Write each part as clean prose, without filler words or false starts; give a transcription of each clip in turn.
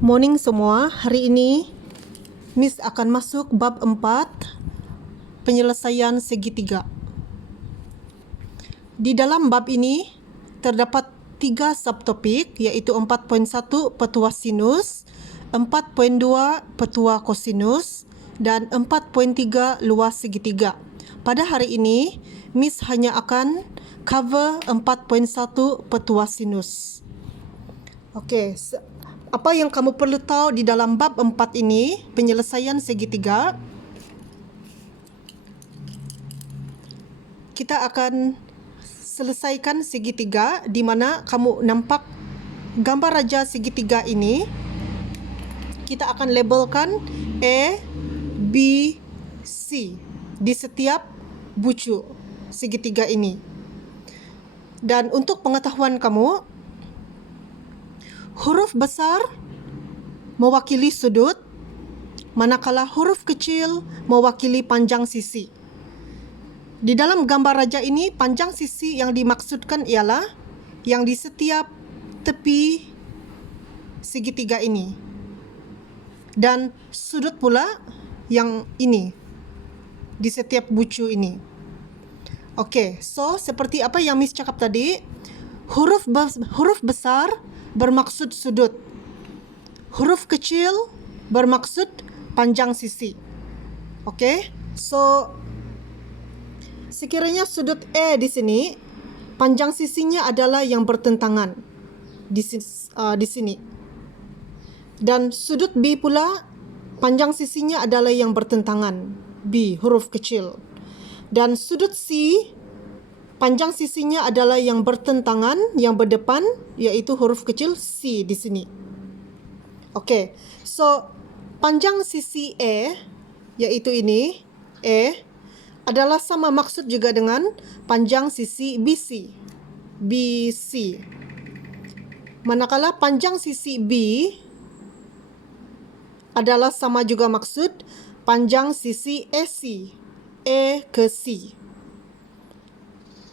Morning semua, hari ini Miss akan masuk bab 4, penyelesaian segitiga. Di dalam bab ini terdapat 3 subtopik, iaitu 4.1 petua sinus, 4.2 petua kosinus dan 4.3 luas segitiga. Pada hari ini, Miss hanya akan cover 4.1 petua sinus. Okey, apa yang kamu perlu tahu di dalam bab 4 ini, penyelesaian segitiga? Kita akan selesaikan segitiga di mana kamu nampak gambar raja segitiga ini. Kita akan labelkan A, B, C di setiap bucu segitiga ini. Dan untuk pengetahuan kamu, huruf besar mewakili sudut, manakala huruf kecil mewakili panjang sisi. Di dalam gambar raja ini, panjang sisi yang dimaksudkan ialah yang di setiap tepi segitiga ini. Dan sudut pula yang ini, di setiap bucu ini. Okey, so seperti apa yang Miss cakap tadi, huruf besar bermaksud sudut. Huruf kecil bermaksud panjang sisi. Okey, so sekiranya sudut A di sini, panjang sisinya adalah yang bertentangan di sini. Dan sudut B pula, panjang sisinya adalah yang bertentangan, B, huruf kecil. Dan sudut C, panjang sisinya adalah yang bertentangan, yang berdepan, iaitu huruf kecil C di sini. Okey, so panjang sisi A, iaitu ini, A, adalah sama maksud juga dengan panjang sisi BC. BC. Manakala panjang sisi B adalah sama juga maksud panjang sisi AC. A ke C.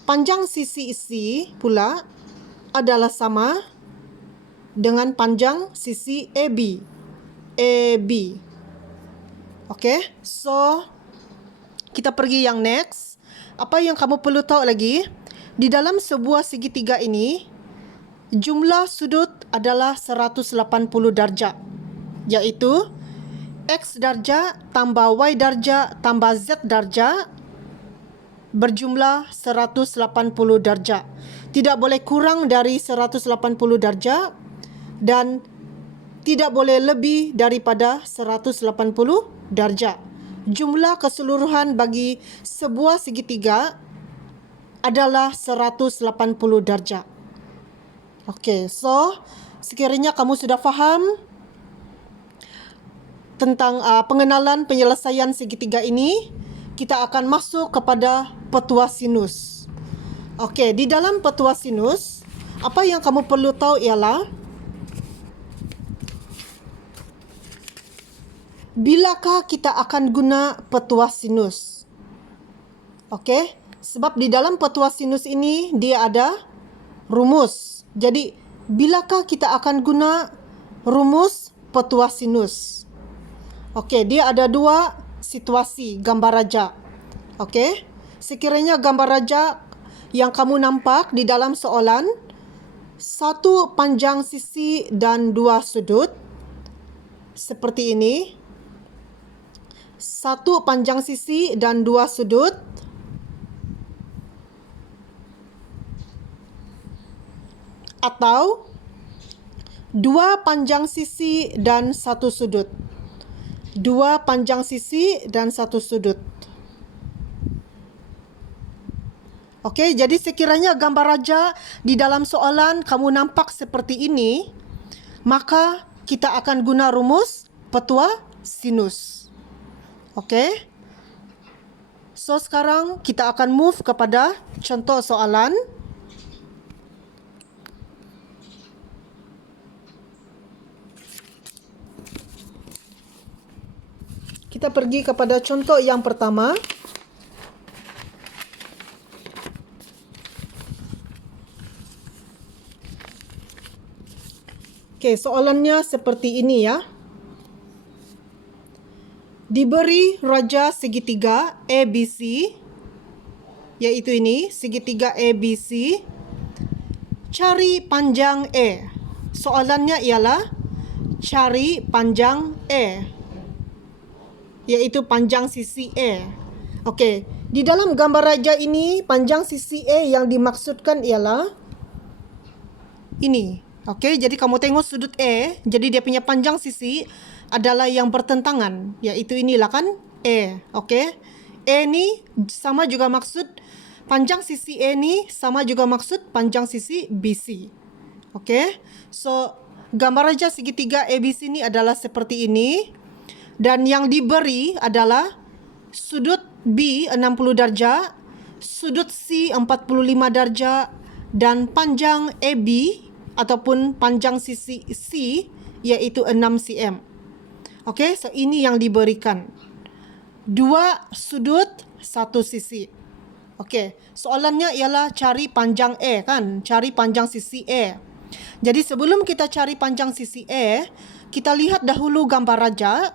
Panjang sisi C pula adalah sama dengan panjang sisi AB. AB. Okey, so kita pergi yang next. Apa yang kamu perlu tahu lagi? Di dalam sebuah segitiga ini, jumlah sudut adalah 180 darjah. Iaitu X darjah tambah Y darjah tambah Z darjah berjumlah 180 darjah. Tidak boleh kurang dari 180 darjah dan tidak boleh lebih daripada 180 darjah. Jumlah keseluruhan bagi sebuah segitiga adalah 180 darjah. Okey, so sekiranya kamu sudah faham tentang pengenalan penyelesaian segitiga ini, kita akan masuk kepada petua sinus. Okey, di dalam petua sinus, apa yang kamu perlu tahu ialah bilakah kita akan guna petua sinus. Okey, sebab di dalam petua sinus ini dia ada rumus. Jadi, bilakah kita akan guna rumus petua sinus? Okey, dia ada 2 situasi gambar raja. Okey, sekiranya gambar raja yang kamu nampak di dalam soalan, 1 panjang sisi dan 2 sudut, seperti ini. 1 panjang sisi dan 2 sudut. Atau 2 panjang sisi dan 1 sudut. 2 panjang sisi dan 1 sudut. Okey, jadi sekiranya gambar raja di dalam soalan kamu nampak seperti ini, maka kita akan guna rumus petua sinus. Okey. So sekarang kita akan move kepada contoh soalan. Kita pergi kepada contoh yang pertama. Okey, soalannya seperti ini ya. Diberi raja segitiga ABC, yaitu ini, segitiga ABC. Cari panjang A. Soalannya ialah cari panjang A, yaitu panjang sisi A. Okey, di dalam gambar raja ini, panjang sisi A yang dimaksudkan ialah ini. Okey, jadi kamu tengok sudut A, jadi dia punya panjang sisi adalah yang bertentangan, iaitu inilah kan A. Okey, A ni sama juga maksud, panjang sisi A ni sama juga maksud panjang sisi BC. Okey, so gambar raja segitiga ABC ni adalah seperti ini, dan yang diberi adalah sudut B 60 darjah, sudut C 45 darjah, dan panjang AB ataupun panjang sisi C iaitu 6 cm. Okey, so ini yang diberikan. Dua sudut, satu sisi. Okey, soalannya ialah cari panjang A kan? Cari panjang sisi A. Jadi sebelum kita cari panjang sisi A, kita lihat dahulu gambar raja.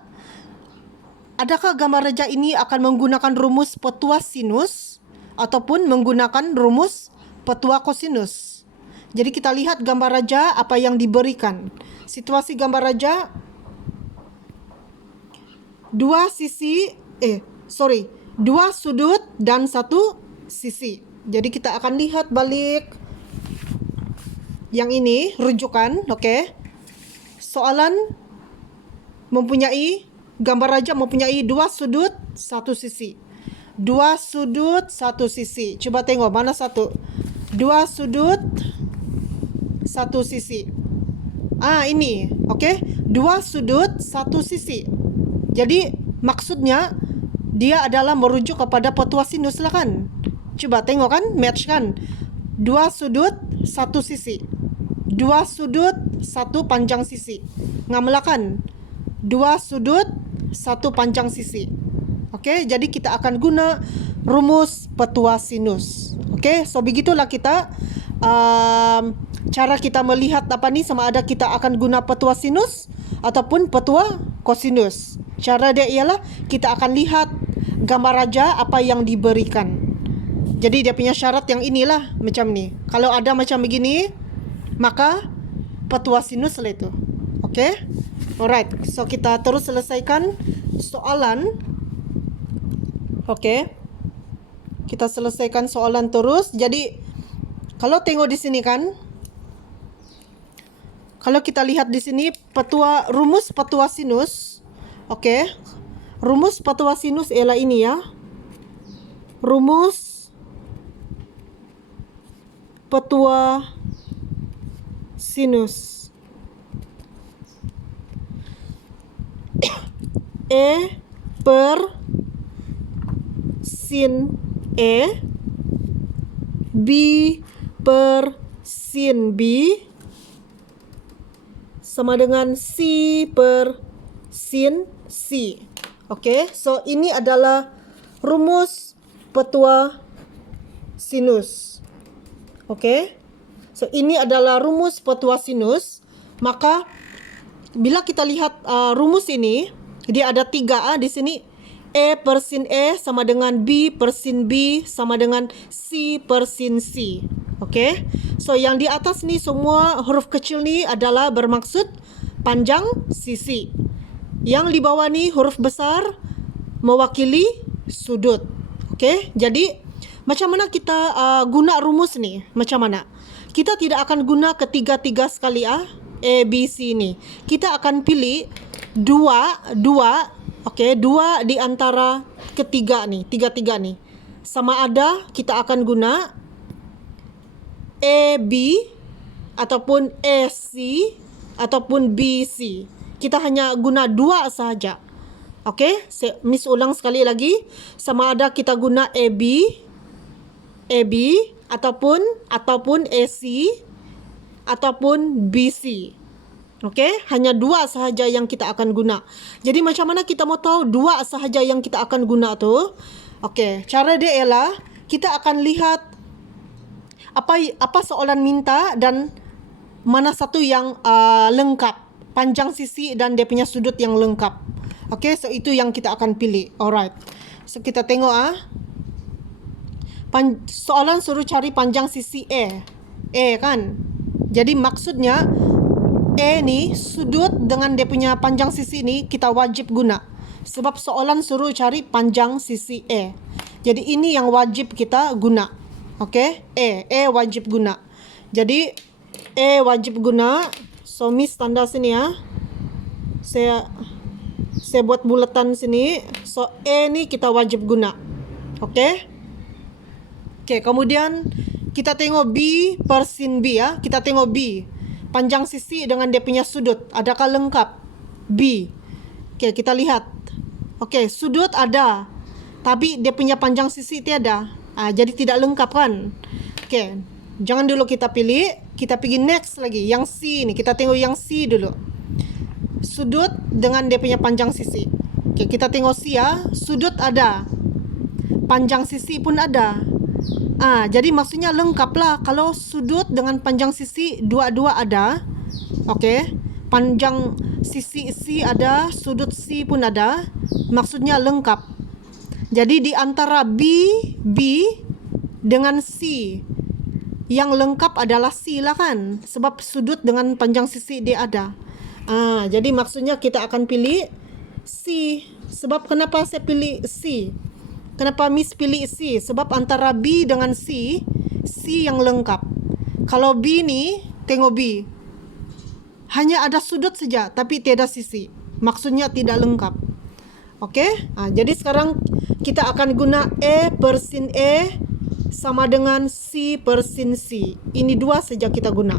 Adakah gambar raja ini akan menggunakan rumus petua sinus ataupun menggunakan rumus petua kosinus? Jadi kita lihat gambar raja apa yang diberikan. Situasi gambar raja, dua sudut dan satu sisi. Jadi kita akan lihat balik yang ini, rujukan. Okey, soalan mempunyai, gambar raja mempunyai dua sudut, satu sisi. Dua sudut, satu sisi. Cuba tengok mana satu. Dua sudut, satu sisi. Ini. Okey, dua sudut, satu sisi. Jadi maksudnya dia adalah merujuk kepada petua sinus lah kan. Cuba tengok kan, match kan. Dua sudut, satu sisi. Dua sudut, satu panjang sisi. Ngamlah kan? Dua sudut, satu panjang sisi. Okey, jadi kita akan guna rumus petua sinus. Okey, so begitulah kita cara kita melihat apa ni, sama ada kita akan guna petua sinus ataupun petua kosinus. Cara dia ialah kita akan lihat gambar raja apa yang diberikan. Jadi dia punya syarat yang inilah macam ni. Kalau ada macam begini, maka petua sinus lah itu. Okey? Alright. So kita terus selesaikan soalan. Okey. Kita selesaikan soalan terus. Jadi kalau tengok di sini kan, kalau kita lihat di sini rumus petua sinus. Okey. Rumus petua sinus ialah ini ya. Rumus petua sinus. E per sin E, B per sin B sama dengan C per sin C. Okey, so ini adalah rumus petua sinus. Okey, so ini adalah rumus petua sinus. Maka bila kita lihat rumus ini, dia ada 3 di sini. A per sin A sama dengan B per sin B sama dengan C per sin C. Okey, so yang di atas ni semua huruf kecil ni adalah bermaksud panjang sisi. Yang di bawah ni huruf besar mewakili sudut. Okey, jadi macam mana kita guna rumus ni? Macam mana? Kita tidak akan guna ketiga-tiga sekali A, B, C ni. Kita akan pilih dua di antara ketiga ni, tiga-tiga ni. Sama ada kita akan guna AB ataupun AC ataupun BC. Kita hanya guna dua sahaja. Okey, Miss ulang sekali lagi. Sama ada kita guna AB ataupun AC ataupun BC. Okey, hanya dua sahaja yang kita akan guna. Jadi macam mana kita mau tahu dua sahaja yang kita akan guna tu? Okey, cara dia ialah kita akan lihat apa soalan minta dan mana satu yang lengkap, panjang sisi dan dia punya sudut yang lengkap. Okay, so itu yang kita akan pilih. Alright, so kita tengok soalan suruh cari panjang sisi kan. Jadi maksudnya ni sudut dengan dia punya panjang sisi ni kita wajib guna. Sebab soalan suruh cari panjang sisi Jadi ini yang wajib kita guna. Okay, wajib guna. Jadi wajib guna. So Miss tanda sini Saya buat bulatan sini. So ni kita wajib guna. Okay. Okay, kemudian kita tengok B per sin B Kita tengok B. Panjang sisi dengan dia punya sudut. Adakah lengkap? B. Okay, kita lihat. Okay, sudut ada. Tapi dia punya panjang sisi tiada. Jadi tidak lengkap kan? Okay, jangan dulu kita pilih. Kita pergi next lagi. Yang C ni. Kita tengok yang C dulu. Sudut dengan dia punya panjang sisi. Okay, kita tengok C Sudut ada. Panjang sisi pun ada. Jadi maksudnya lengkap lah. Kalau sudut dengan panjang sisi dua-dua ada. Okay. Panjang sisi C ada, sudut C pun ada. Maksudnya lengkap. Jadi di antara B dengan C, yang lengkap adalah C lah kan. Sebab sudut dengan panjang sisi dia ada. Jadi maksudnya kita akan pilih C. Sebab kenapa saya pilih C? Kenapa Miss pilih C? Sebab antara B dengan C yang lengkap. Kalau B ni, tengok B. Hanya ada sudut saja, tapi tiada sisi. Maksudnya tidak lengkap. Okey? Jadi sekarang kita akan guna A per sin A sama dengan C per sin C. Ini dua saja kita guna.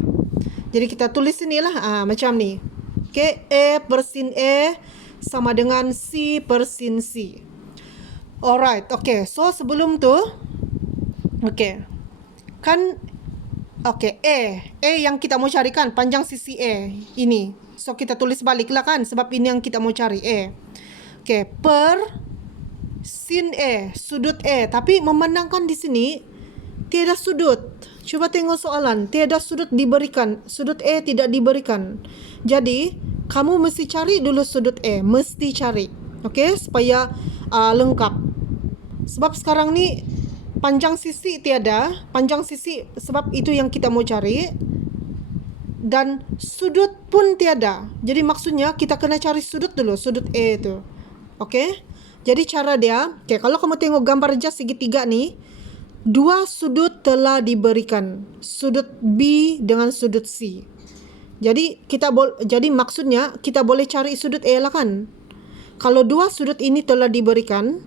Jadi kita tulis inilah macam ni. Okey, A per sin A sama dengan C per sin C. Alright, okay. So sebelum tu, okay, kan, okay, A yang kita mau cari kan, panjang sisi ini. So kita tulis balik lah kan, sebab ini yang kita mau cari Okay, per sin sudut tapi memandangkan di sini tiada sudut. Coba tengok soalan, tiada sudut diberikan, sudut tidak diberikan. Jadi kamu mesti cari dulu sudut mesti cari, okay, supaya lengkap. Sebab sekarang ni panjang sisi tiada, panjang sisi sebab itu yang kita mau cari. Dan sudut pun tiada. Jadi maksudnya kita kena cari sudut dulu, sudut itu. Okey? Jadi cara dia, kalau kamu tengok gambar jas segitiga ni, dua sudut telah diberikan. Sudut B dengan sudut C. Jadi jadi maksudnya kita boleh cari sudut lah kan. Kalau dua sudut ini telah diberikan,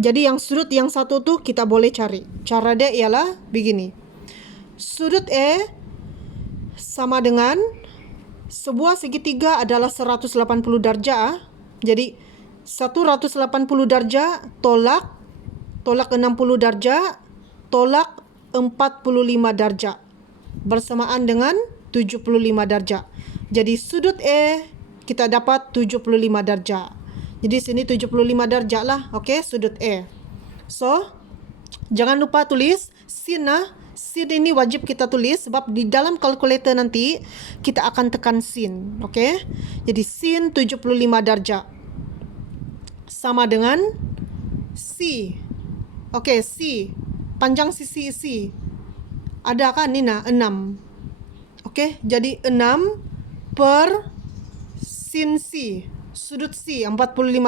jadi yang sudut yang satu tu kita boleh cari. Cara dia ialah begini. Sudut sama dengan sebuah segitiga adalah 180 darjah. Jadi 180 darjah tolak 60 darjah tolak 45 darjah bersamaan dengan 75 darjah. Jadi sudut kita dapat 75 darjah. Jadi sini 75 darjah lah. Okey, sudut So, jangan lupa tulis sin Sin ini wajib kita tulis sebab di dalam kalkulator nanti kita akan tekan sin. Okey. Jadi sin 75 darjah sama dengan C. Okey, C. Panjang sisi C. Ada kan ni 6. Okey, jadi 6 per sin C. Sudut C 45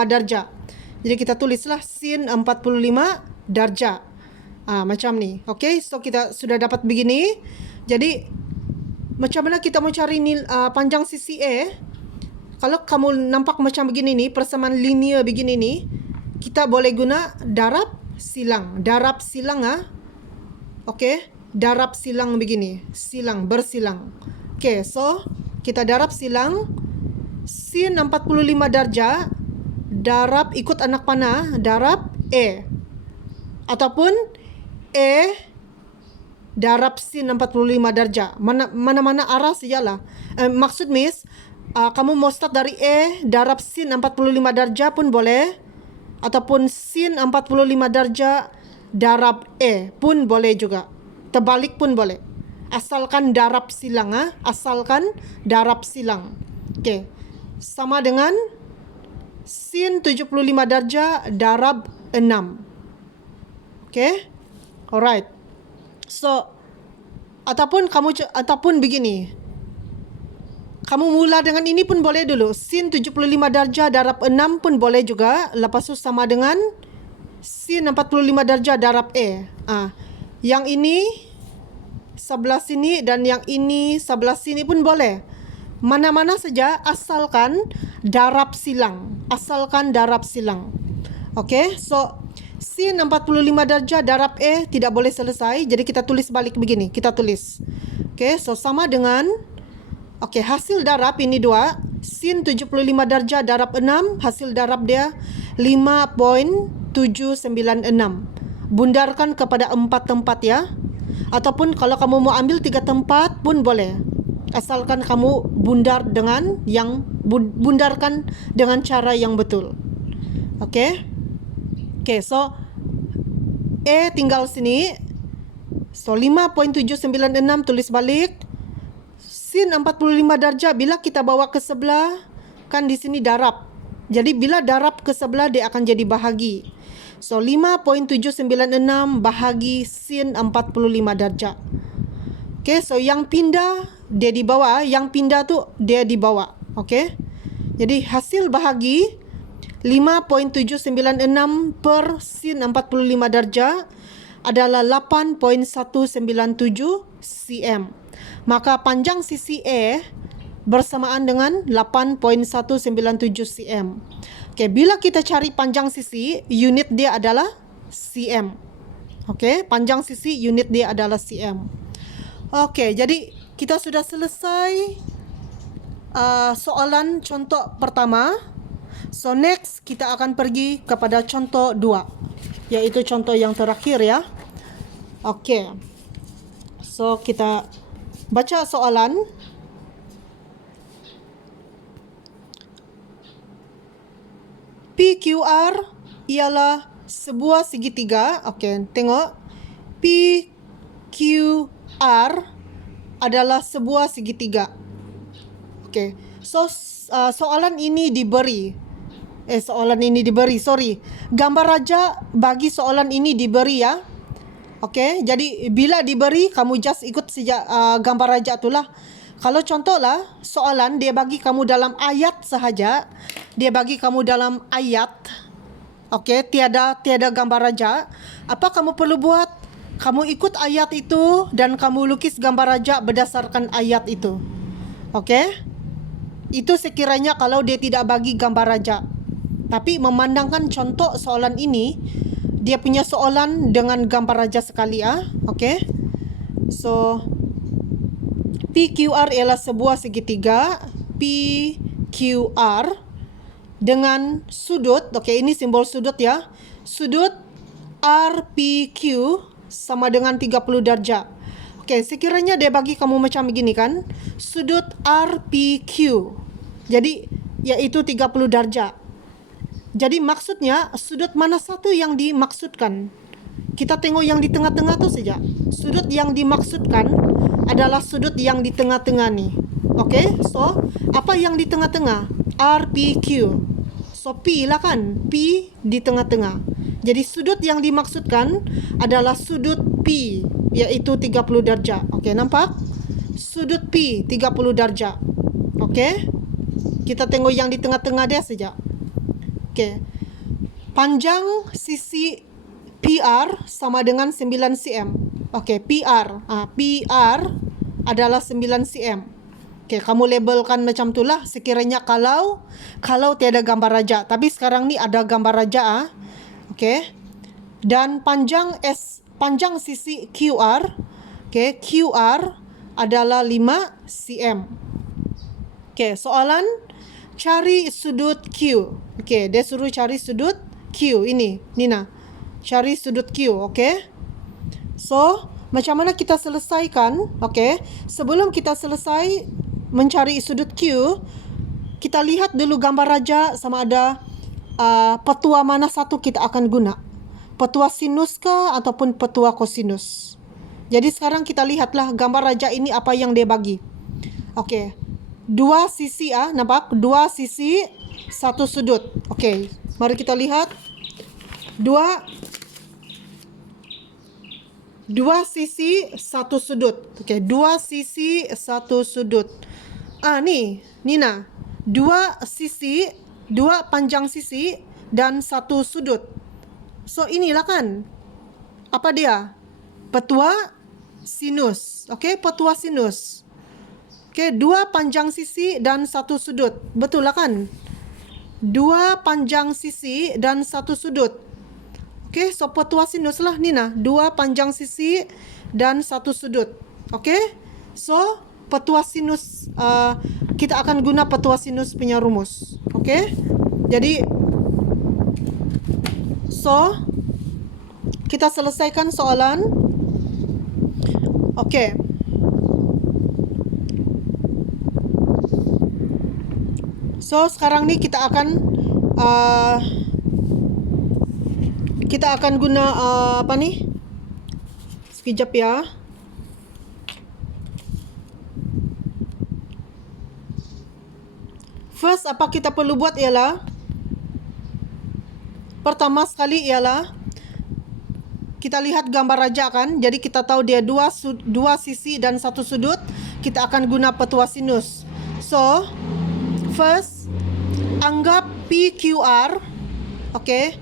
darjah. Jadi kita tulislah sin 45 darjah. Macam ni. Okey, so kita sudah dapat begini. Jadi macam mana kita mau cari panjang sisi Kalau kamu nampak macam begini ni, persamaan linear begini ni, kita boleh guna darab silang. Darab silang Okey, darab silang begini. Silang, bersilang. Okey, so kita darab silang sin 45 darjah darab ikut anak panah darab ataupun darab sin 45 darjah. Mana-mana arah sajalah. Maksud Miss, kamu mau start dari darab sin 45 darjah pun boleh, ataupun sin 45 darjah darab pun boleh juga. Terbalik pun boleh. Asalkan darab silang, asalkan darab silang. Okey. Sama dengan sin 75 darjah darab 6. Okey? Alright. So, ataupun begini. Kamu mula dengan ini pun boleh dulu. Sin 75 darjah darab 6 pun boleh juga. Lepas tu sama dengan sin 45 darjah darab A. Yang ini sebelah sini dan yang ini sebelah sini pun boleh. Mana-mana saja asalkan darab silang. Asalkan darab silang. Okey, so sin 45 darjah darab A tidak boleh selesai. Jadi kita tulis balik begini. Kita tulis. Okey, so sama dengan hasil darab ini 2. Sin 75 darjah darab 6, hasil darab dia 5.796. Bundarkan kepada 4 tempat ya. Ataupun kalau kamu mau ambil 3 tempat pun boleh. Asalkan kamu bundarkan dengan cara yang betul. Okey. Okey, so A tinggal sini. So 5.796 tulis balik. Sin 45 darjah bila kita bawa ke sebelah, kan di sini darab. Jadi bila darab ke sebelah dia akan jadi bahagi. So 5.796 bahagi sin 45 darjah. Okey, so yang pindah dia di bawah, yang pindah tu dia di bawah. Okey. Jadi hasil bahagi 5.796 per sin 45 darjah adalah 8.197 cm. Maka panjang sisi A bersamaan dengan 8.197 cm. Okey, bila kita cari panjang sisi, unit dia adalah cm. Okey, panjang sisi unit dia adalah cm. Okey, jadi kita sudah selesai soalan contoh pertama. So next kita akan pergi kepada contoh 2, yaitu contoh yang terakhir ya. Okey. So kita baca soalan. PQR ialah sebuah segitiga. Okey, tengok. PQR adalah sebuah segitiga. Okey. So soalan ini diberi. Gambar raja bagi soalan ini diberi ya. Okey, jadi bila diberi kamu just ikut saja gambar raja itulah. Kalau contohlah soalan dia bagi kamu dalam ayat sahaja, dia bagi kamu dalam ayat. Okey, tiada gambar raja. Apa kamu perlu buat? Kamu ikut ayat itu dan kamu lukis gambar raja berdasarkan ayat itu. Okey? Itu sekiranya kalau dia tidak bagi gambar raja. Tapi memandangkan contoh soalan ini, dia punya soalan dengan gambar raja sekali ya. Okey. So PQR ialah sebuah segitiga. PQR dengan sudut, okey, ini simbol sudut ya. Sudut RPQ sama dengan 30 darjah. Okey, sekiranya dia bagi kamu macam begini kan. Sudut RPQ. Jadi iaitu 30 darjah. Jadi maksudnya sudut mana satu yang dimaksudkan? Kita tengok yang di tengah-tengah tu saja. Sudut yang dimaksudkan adalah sudut yang di tengah-tengah ni. Okey, so apa yang di tengah-tengah? RPQ. So P lah kan? P di tengah-tengah. Jadi sudut yang dimaksudkan adalah sudut P, iaitu 30 darjah. Okey, nampak? Sudut P 30 darjah. Okey? Kita tengok yang di tengah-tengah dia saja. Okey. Panjang sisi PR sama dengan 9 cm. Okey, PR. PR adalah 9 cm. Okey, kamu labelkan macam itulah sekiranya kalau tiada gambar raja. Tapi sekarang ni ada gambar raja. Okey. Dan panjang sisi QR. Okey, QR adalah 5 cm. Okey, soalan cari sudut Q. Okey, dia suruh cari sudut Q ini. Nina, cari sudut Q, okey? So, macam mana kita selesaikan? Okey, sebelum kita selesai mencari sudut Q, kita lihat dulu gambar raja sama ada petua mana satu kita akan guna. Petua sinus ke ataupun petua kosinus. Jadi sekarang kita lihatlah gambar raja ini apa yang dia bagi. Okey. Dua sisi nampak? Dua sisi, satu sudut. Okey. Mari kita lihat. Dua sisi, satu sudut. Okey, dua sisi, satu sudut. Ni, Nina. Dua sisi, dua panjang sisi dan satu sudut. So inilah kan. Apa dia? Petua sinus. Okey, petua sinus. Okey, dua panjang sisi dan satu sudut. Betul lah kan? Dua panjang sisi dan satu sudut. Okey, so petua sinus lah Nina. Dua panjang sisi dan satu sudut. Okey, so petua sinus, kita akan guna petua sinus punya rumus. Okey, jadi so kita selesaikan soalan. Okey. So sekarang ni kita akan guna apa ni? Sekejap ya. First, apa kita perlu buat ialah, pertama sekali ialah kita lihat gambar raja kan. Jadi kita tahu dia dua sisi dan satu sudut. Kita akan guna petua sinus. So first, anggap PQR. Okey,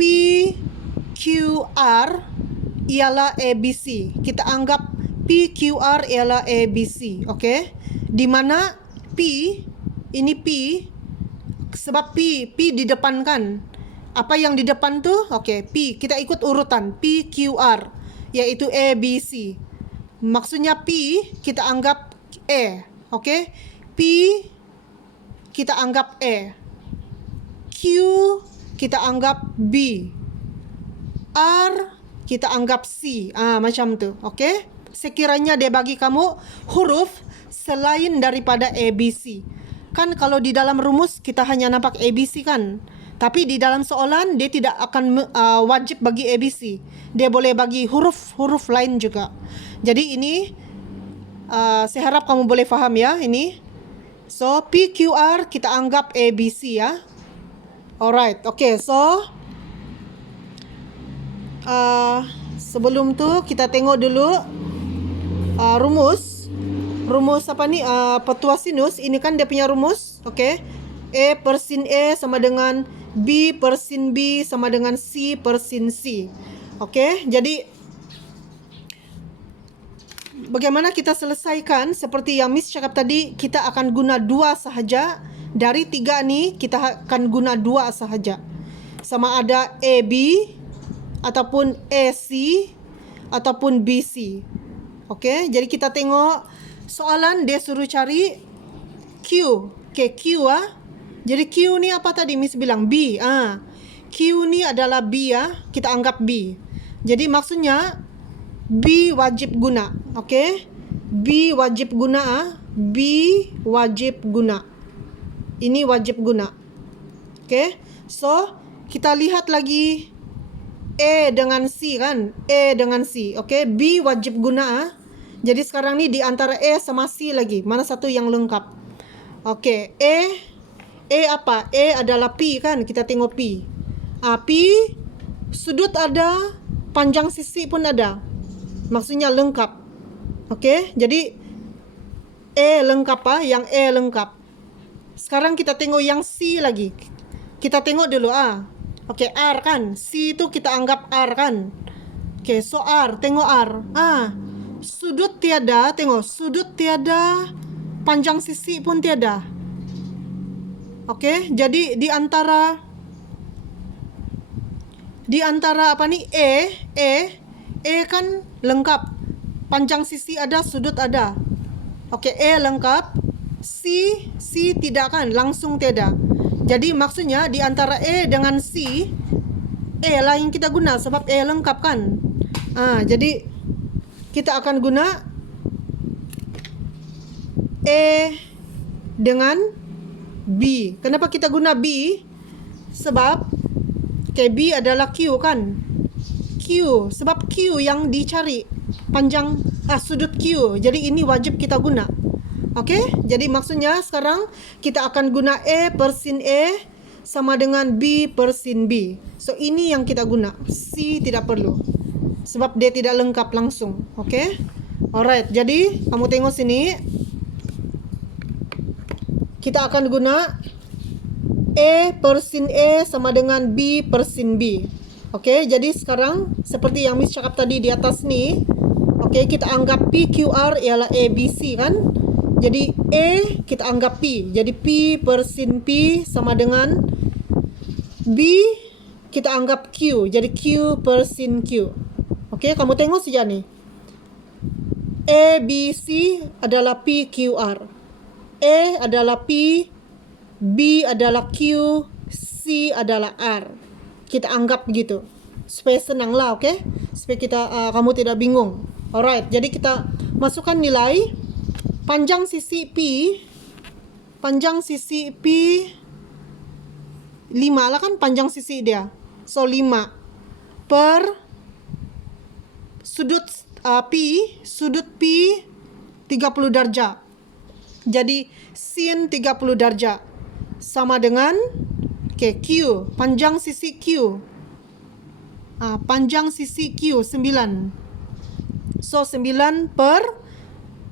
PQR ialah ABC. Kita anggap PQR ialah ABC. Okey, di mana P, ini P, sebab P di depan kan. Apa yang di depan tu? Okey, P. Kita ikut urutan PQR, iaitu ABC. Maksudnya P kita anggap A. Okey, P kita anggap A. Q kita anggap B. R kita anggap C. Macam tu. Okey, sekiranya dia bagi kamu huruf selain daripada ABC. Kan kalau di dalam rumus kita hanya nampak ABC kan. Tapi di dalam soalan dia tidak akan wajib bagi ABC. Dia boleh bagi huruf-huruf lain juga. Jadi ini saya harap kamu boleh faham ya ini. So PQR kita anggap ABC ya. Alright. Okay, so sebelum tu kita tengok dulu rumus apa ni, petua sinus. Ini kan dia punya rumus. Okay, A per sin A sama dengan B per sin B sama dengan C per sin C. Okay, jadi bagaimana kita selesaikan? Seperti yang Miss cakap tadi, kita akan guna dua sahaja. Dari tiga ni kita akan guna dua sahaja. Sama ada AB ataupun AC ataupun BC. Okay, jadi kita tengok soalan dia suruh cari Q. Okay, Q Jadi Q ni apa tadi Miss bilang? B. Q ni adalah B kita anggap B. Jadi maksudnya B wajib guna. Okey. B wajib guna. B wajib guna. Ini wajib guna. Okey. So, kita lihat lagi A dengan C kan? A dengan C. Okey, B wajib guna. Jadi sekarang ni di antara A sama C lagi, mana satu yang lengkap? Okey, A apa? A adalah P kan? Kita tengok P. P sudut ada, panjang sisi pun ada. Maksudnya lengkap. Okey, jadi A lengkap yang A lengkap. Sekarang kita tengok yang C lagi. Kita tengok dulu Okey, R kan? C itu kita anggap R kan? Okey, so R, tengok R. Sudut tiada, tengok sudut tiada, panjang sisi pun tiada. Okey, jadi di antara apa ni? A kan lengkap. Panjang sisi ada, sudut ada. Okey, A lengkap. C tidak kan? Langsung tiada. Jadi maksudnya di antara A dengan C, A lah yang kita guna sebab A lengkap kan? Jadi kita akan guna A dengan B. Kenapa kita guna B? Sebab B adalah Q kan? Q, sebab Q yang dicari. panjang sudut Q. Jadi ini wajib kita guna. Okey, jadi maksudnya sekarang kita akan guna A per sin A sama dengan B per sin B. So ini yang kita guna. C tidak perlu. Sebab dia tidak lengkap langsung. Okey. Alright, jadi kamu tengok sini. Kita akan guna A per sin A sama dengan B per sin B. Okey, jadi sekarang seperti yang Miss cakap tadi di atas ni. Okey, kita anggap PQR ialah ABC kan? Jadi A kita anggap P. Jadi P per sin P sama dengan B kita anggap Q. Jadi Q per sin Q. Okey, kamu tengok saja ni. A, B, C adalah PQR. A adalah P, B adalah Q, C adalah R. Kita anggap begitu. Supaya senanglah, okey? Supaya kita kamu tidak bingung. Alright, jadi kita masukkan nilai panjang sisi P 5 lah kan panjang sisi dia. So 5 per sudut P 30 darjah. Jadi sin 30 darjah sama dengan Q, panjang sisi Q. Panjang sisi Q 9. So 9 per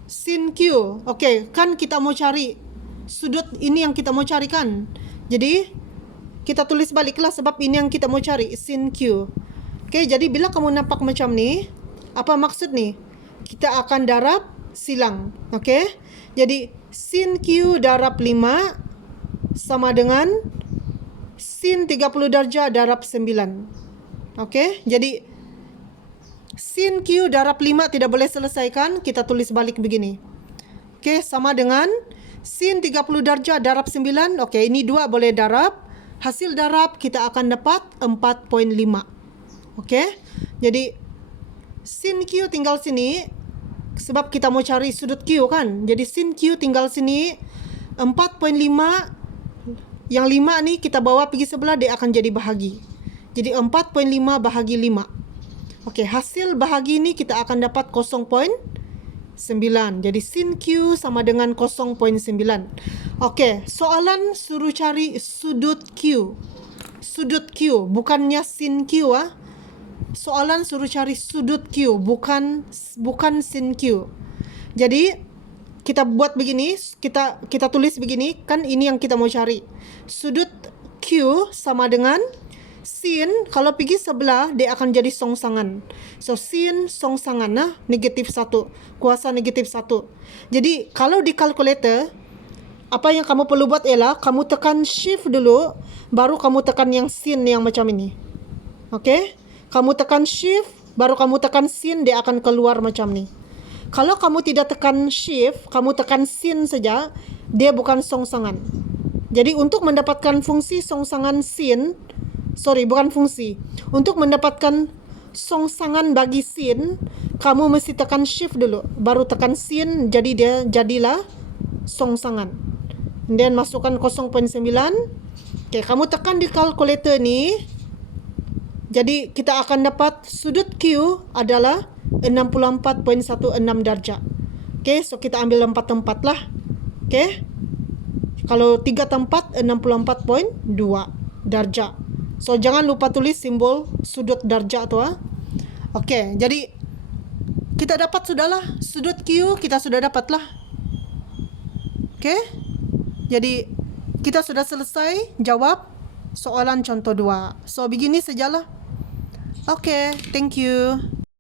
sin Q. Okey, kan kita mau cari sudut ini yang kita mau cari kan. Jadi kita tulis baliklah sebab ini yang kita mau cari, sin Q. Okey, jadi bila kamu nampak macam ni, apa maksud ni? Kita akan darab silang. Okey? Jadi sin Q darab 5 sama dengan sin 30 darjah darab 9. Okey? Jadi sin Q darab 5 tidak boleh selesaikan, kita tulis balik begini. Okey, sama dengan sin 30 darjah darab 9. Okey, ini 2 boleh darab. Hasil darab kita akan dapat 4.5. Okey? Jadi sin Q tinggal sini sebab kita mau cari sudut Q kan. Jadi sin Q tinggal sini 4.5. Yang 5 ni kita bawa pergi sebelah, dia akan jadi bahagi. Jadi 4.5 bahagi 5. Okey, hasil bahagi ni kita akan dapat 0.9. Jadi sin Q sama dengan 0.9. Okey, soalan suruh cari sudut Q. Sudut Q, bukannya sin Q Soalan suruh cari sudut Q, bukan sin Q. Jadi kita buat begini, kita tulis begini, kan ini yang kita mau cari. Sudut Q sama dengan sin, kalau pergi sebelah dia akan jadi songsangan. So sin songsangan negatif 1, kuasa negatif 1. Jadi kalau di kalkulator, apa yang kamu perlu buat ialah kamu tekan shift dulu, baru kamu tekan yang sin yang macam ini. Okey? Kamu tekan shift, baru kamu tekan sin, dia akan keluar macam ni. Kalau kamu tidak tekan shift, kamu tekan sin saja, dia bukan songsangan. Jadi untuk mendapatkan fungsi songsangan sin, bukan fungsi. Untuk mendapatkan songsangan bagi sin, kamu mesti tekan shift dulu, baru tekan sin, jadi dia jadilah songsangan. Dan masukkan 0.9. Okey, kamu tekan di kalkulator ni. Jadi kita akan dapat sudut Q adalah 64.16 darjah. Okey, so kita ambil 4 tempat lah. Okey. Kalau 3 tempat 64.2 darjah. So jangan lupa tulis simbol sudut darjah tu Okey, jadi kita dapat sudahlah sudut Q, kita sudah dapatlah. Okey? Jadi kita sudah selesai jawab soalan contoh 2. So begini sajalah. Okay, thank you.